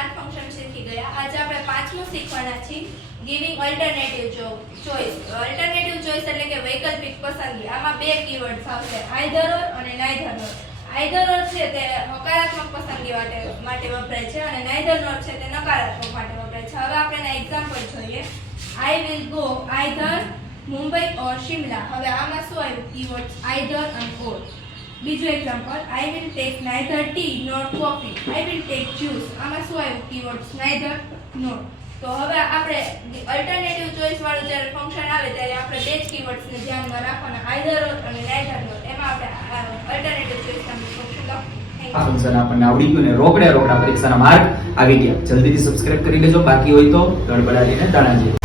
ચાર ફંક્શન શીખી ગયા. આજે આપણે પાંચમું શીખવાના છીએ. Giving alternative choice alternative choice એટલે કે વૈકલ્પિક પસંદગી. આમાં બે કીવર્ડ્સ આવશે. આઈધર ઓર અને નાઈધર ઓર આઈધર ઓર છે તે હકારાત્મક પસંદગી માટે માટે વપરાય છે અને નાઈધર ઓર છે તે નકારાત્મક માટે વપરાય છે. હવે આપણે એના એક્ઝામ્પલ જોઈએ. I will go either Mumbai or Shimla હવે આમાં શું આવ્યું? કીવર્ડ્સ આઈધર અને ઓર બીજું example I will take neither tea nor coffee I will take juice આમાં શું આવ્યું? કીવર્ડ્સ નાઇધર નોર તો હવે આપણે અલ્ટરનેટિવ ચોઇસ વાળું જ્યારે ફંક્શન આવે ત્યારે આપણે બે જ કીવર્ડ્સને ધ્યાનમાં રાખવાના. આઈધર અને નાઇધર નોર એમાં આપણે અલ્ટરનેટિવ ચોઇસ ફંક્શન આ ફંક્શન આપણને આવડી ગયું ને રોકડે રોકડા પરીક્ષાના માર્ક આવી ગયા. જલ્દીથી સબસ્ક્રાઇબ કરી લેજો. બાકી હોય તો ગડબડાટીને દાણા જેવું